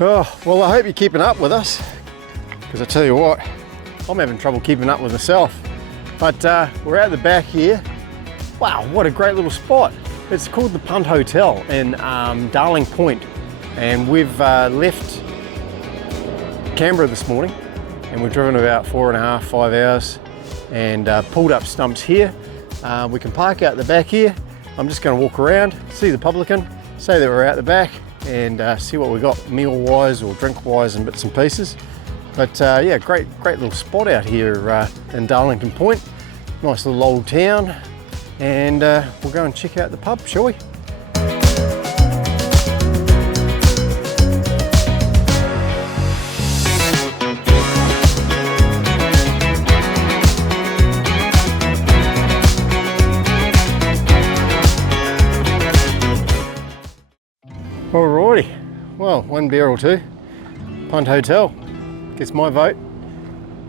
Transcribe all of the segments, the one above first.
Oh, well, I hope you're keeping up with us, because I tell you what, I'm having trouble keeping up with myself. But we're at the back here. Wow, what a great little spot. It's called the Punt Hotel in Darlington Point. And we've left Canberra this morning, and we've driven about 4.5, 5 hours and pulled up stumps here. We can park out the back here. I'm just going to walk around, see the publican, say that we're out the back, and see what we got meal-wise or drink-wise and bits and pieces. But yeah, great little spot out here in Darlington Point. Nice little old town, and we'll go and check out the pub, shall we? Alrighty, well, one beer or two. Punt Hotel gets my vote.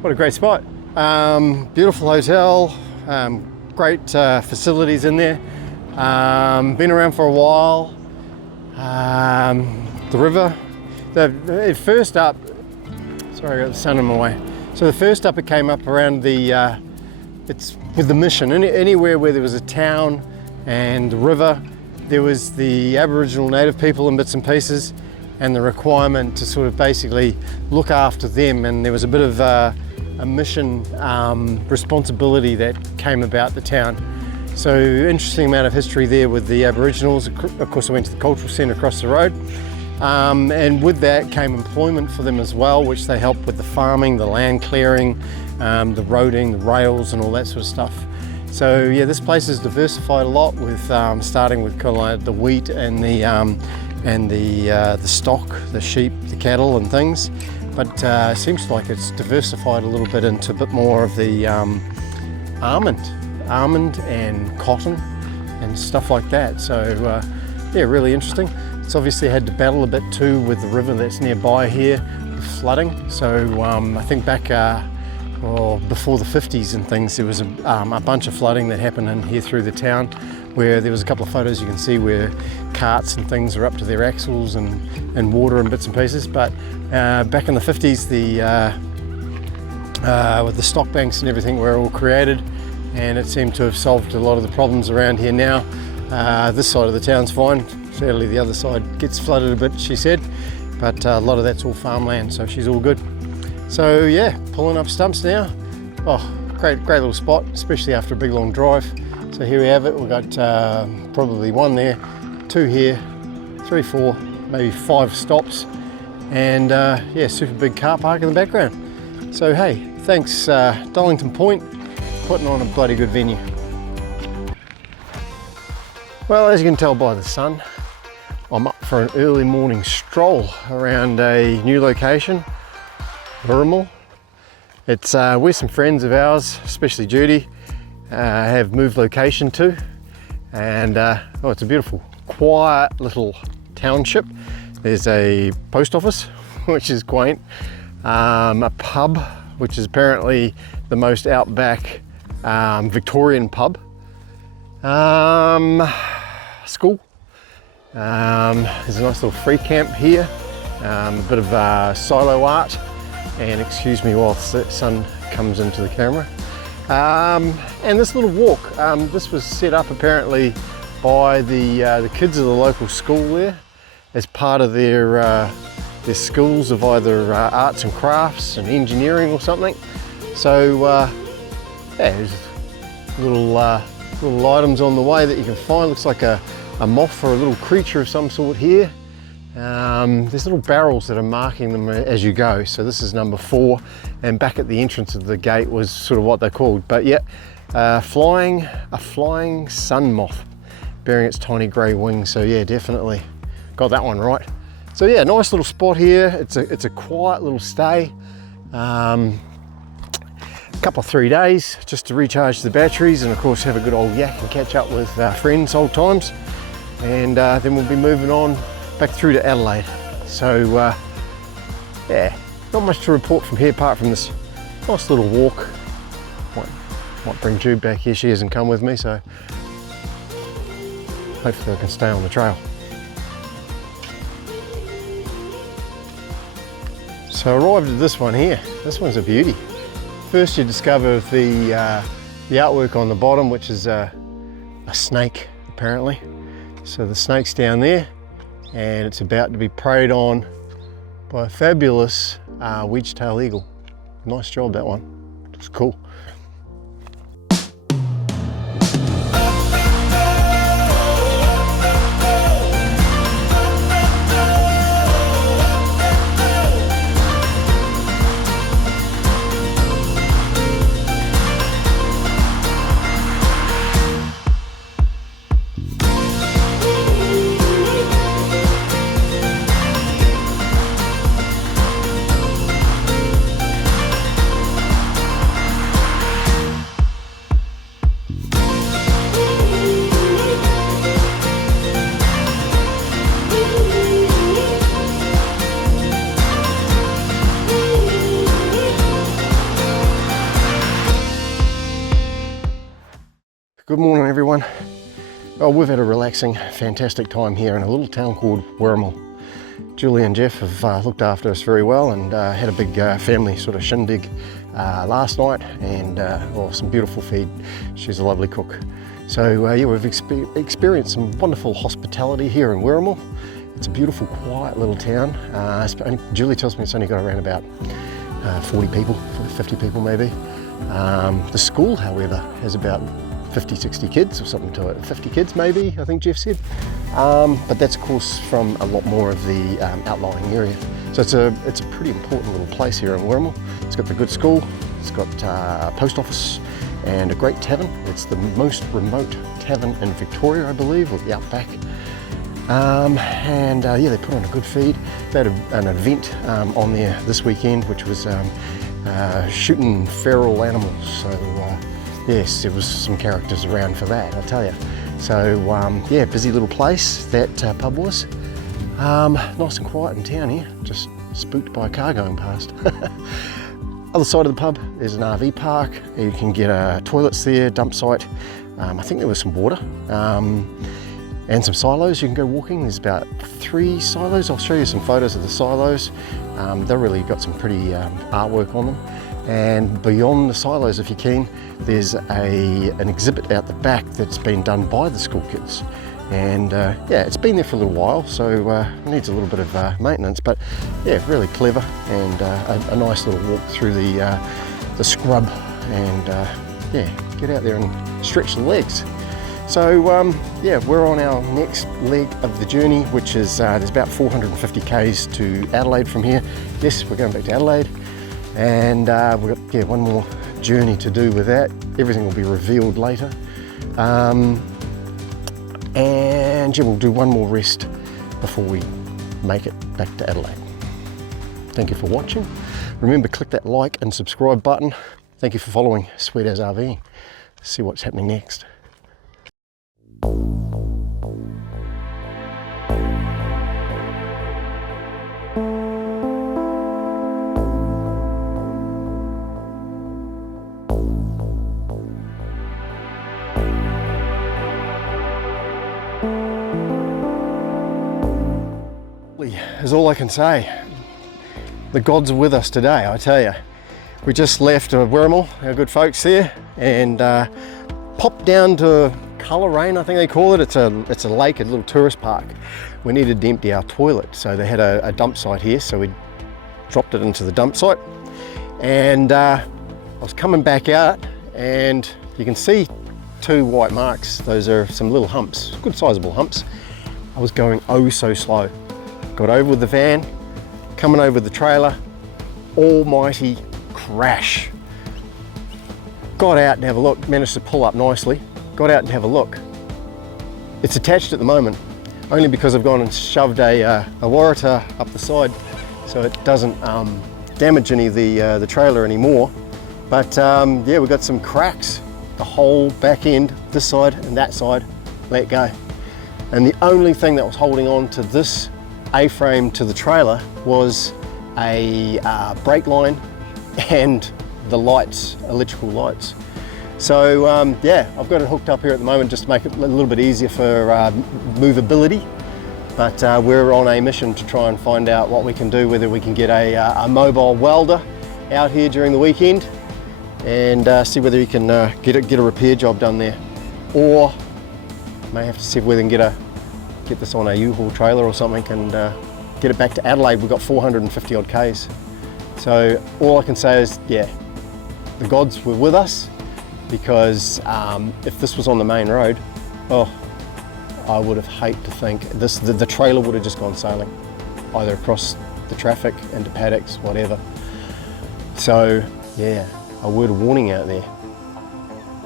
What a great spot. Beautiful hotel, great facilities in there. Been around for a while. The river, first up, sorry, I got the sun in my way. So the first up, it came up around the, it's with the mission. Anywhere where there was a town and the river, there was the Aboriginal native people and bits and pieces, and the requirement to sort of basically look after them, and there was a bit of a mission responsibility that came about the town. So interesting amount of history there with the Aboriginals. Of course, I went to the cultural centre across the road, and with that came employment for them as well, which they helped with the farming, the land clearing, the roading, the rails and all that sort of stuff. So yeah, this place is diversified a lot, with starting with kind of like the wheat and the stock, the sheep, the cattle and things. But it seems like it's diversified a little bit into a bit more of the almond and cotton and stuff like that. So yeah, really interesting. It's obviously had to battle a bit too with the river that's nearby here, with flooding. So I think back before the 50s and things, there was a bunch of flooding that happened in here through the town, where there was a couple of photos you can see where carts and things are up to their axles and water and bits and pieces. But back in the 50s, with the stock banks and everything were all created, and it seemed to have solved a lot of the problems around here now. This side of the town's fine. Sadly, the other side gets flooded a bit, she said, but a lot of that's all farmland, so she's all good. So yeah, pulling up stumps now. Oh, great little spot, especially after a big long drive. So here we have it. We've got probably one there, two here, 3, 4, maybe 5 stops, and yeah, super big car park in the background. So hey, thanks Darlington Point, putting on a bloody good venue. Well, as you can tell by the sun, I'm up for an early morning stroll around a new location, Werrimull. It's where some friends of ours, especially Judy, have moved location to, and oh, it's a beautiful, quiet little township. There's a post office, which is quaint, a pub, which is apparently the most outback Victorian pub, school. There's a nice little free camp here, a bit of silo art. And excuse me whilst the sun comes into the camera. And this little walk, this was set up apparently by the kids of the local school there, as part of their schools of either arts and crafts and engineering or something. So yeah, there's little items on the way that you can find. Looks like a moth or a little creature of some sort here. There's little barrels that are marking them as you go. So this is number 4, and back at the entrance of the gate was sort of what they're called. But yeah, a flying sun moth bearing its tiny grey wings. So yeah, definitely got that one right. So yeah, nice little spot here. It's a quiet little stay. A couple of 3 days just to recharge the batteries, and of course have a good old yak and catch up with friends, old times. And then we'll be moving on back through to Adelaide. So yeah, not much to report from here apart from this nice little walk. Might bring Jude back here, she hasn't come with me, so hopefully I can stay on the trail. So I arrived at this one here. This one's a beauty. First you discover the artwork on the bottom, which is a snake apparently. So the snake's down there and it's about to be preyed on by a fabulous wedge-tailed eagle. Nice job, that one. It's cool. Good morning everyone. Oh, we've had a relaxing, fantastic time here in a little town called Werrimull. Julie and Jeff have looked after us very well and had a big family sort of shindig last night and some beautiful feed. She's a lovely cook. So yeah, we've experienced some wonderful hospitality here in Werrimull. It's a beautiful, quiet little town. Julie tells me it's only got around about 40 people, 50 people maybe. The school, however, has about 50, 60 kids or something to it. 50 kids maybe, I think Jeff said. But that's of course from a lot more of the outlying area. So it's a pretty important little place here in Werrimull. It's got the good school, it's got a post office and a great tavern. It's the most remote tavern in Victoria, I believe, or the Outback. Yeah, they put on a good feed. They had an event on there this weekend, which was shooting feral animals. So yes, there was some characters around for that, I'll tell you. So yeah, busy little place that pub was. Nice and quiet in town here, just spooked by a car going past. Other side of the pub, there's an RV park. You can get toilets there, dump site. I think there was some water and some silos. You can go walking. There's about 3 silos. I'll show you some photos of the silos. They've really got some pretty artwork on them. And beyond the silos, if you're keen, there's an exhibit out the back that's been done by the school kids. And yeah, it's been there for a little while, so it needs a little bit of maintenance, but yeah, really clever and a nice little walk through the scrub and yeah, get out there and stretch the legs. So yeah, we're on our next leg of the journey, which is there's about 450 k's to Adelaide from here. Yes, we're going back to Adelaide. And we've got one more journey to do with that. Everything will be revealed later. And yeah, we'll do one more rest before we make it back to Adelaide. Thank you for watching. Remember, click that like and subscribe button. Thank you for following Sweet as RV'n. See what's happening next. Is all I can say. The gods are with us today, I tell you. We just left Werrimull, our good folks there, and popped down to Coleraine, I think they call it. It's a lake, a little tourist park. We needed to empty our toilet, so they had a dump site here, so we dropped it into the dump site. And I was coming back out, and you can see 2 white marks. Those are some little humps, good sizable humps. I was going oh so slow. Got over with the van, coming over the trailer, almighty crash. Got out and have a look, managed to pull up nicely, got out and have a look. It's attached at the moment, only because I've gone and shoved a Waratah up the side so it doesn't damage any of the trailer anymore. But yeah, we've got some cracks, the whole back end, this side and that side, let go. And the only thing that was holding on to this A-frame to the trailer was a brake line and the lights, electrical lights. So yeah, I've got it hooked up here at the moment just to make it a little bit easier for movability. But we're on a mission to try and find out what we can do, whether we can get a mobile welder out here during the weekend and see whether you can get a repair job done there, or may have to see whether we can get this on a U-Haul trailer or something and get it back to Adelaide. We've got 450 odd Ks. So all I can say is, yeah, the gods were with us, because if this was on the main road, oh, I would have hated to think the trailer would have just gone sailing, either across the traffic into paddocks, whatever. So yeah, a word of warning out there,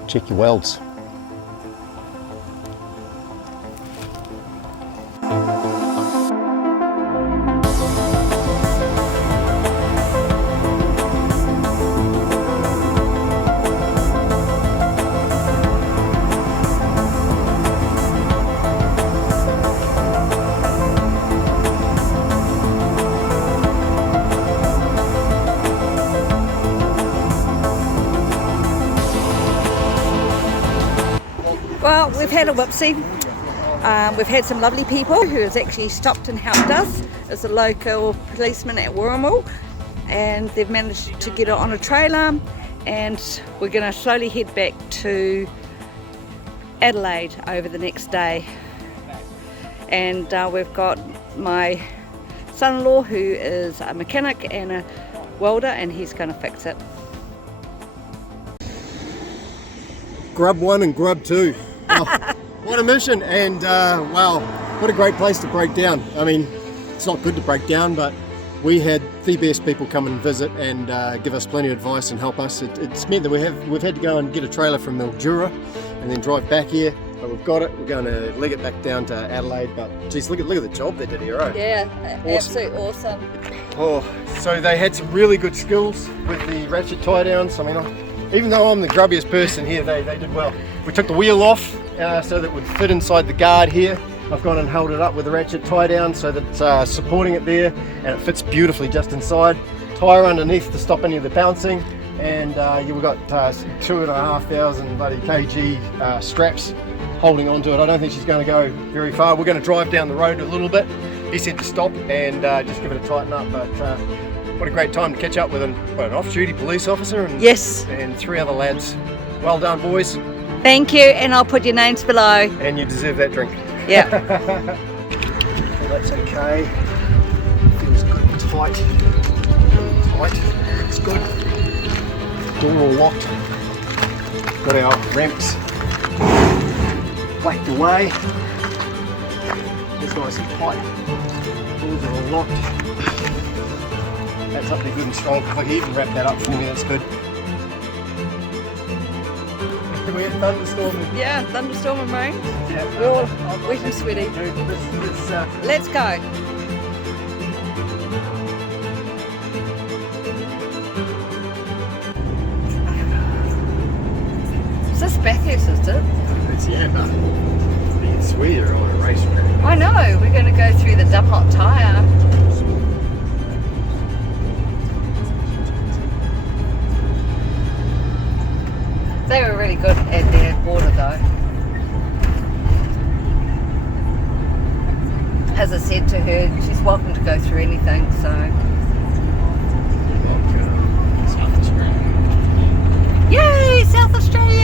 check your welds. Well, we've had a whoopsie. We've had some lovely people who has actually stopped and helped us. It's a local policeman at Werrimull, and they've managed to get it on a trailer, and we're going to slowly head back to Adelaide over the next day. And we've got my son-in-law who is a mechanic and a welder, and he's going to fix it. Grub 1 and Grub 2. Oh, what a mission, and wow, what a great place to break down. I mean, it's not good to break down, but we had the best people come and visit and give us plenty of advice and help us. It's meant that we've had to go and get a trailer from Mildura and then drive back here, but we've got it. We're going to leg it back down to Adelaide, but geez, look at the job they did here, right? Yeah, absolutely awesome. Oh, so they had some really good skills with the ratchet tie downs. I mean, even though I'm the grubbiest person here, they did well. We took the wheel off so that it would fit inside the guard here. I've gone and held it up with a ratchet tie down so that it's supporting it there, and it fits beautifully just inside. Tyre underneath to stop any of the bouncing, and we've got 2,500 bloody kg straps holding onto it. I don't think she's going to go very far. We're going to drive down the road a little bit. He said to stop and just give it a tighten up, but what a great time to catch up with an off-duty police officer and, yes, and 3 other lads. Well done, boys. Thank you, and I'll put your names below. And you deserve that drink. Yeah. So that's okay. Feels good and tight. It's good. Door all locked. Got our ramps whacked away. It's nice and tight. Doors are all locked. That's up there good and strong. If I can even wrap that up for me, that's good. We had thunderstorm. Yeah, thunderstorm and rain. Yeah, we're all wet and sweaty. Let's go. Is this Bathurst, is it? It's, yeah, but you can swear you're on a racetrack. I know, we're going to go through the Dunlop tyre. They were really good at their border though. As I said to her, she's welcome to go through anything, so. South Australia. Yay, South Australia!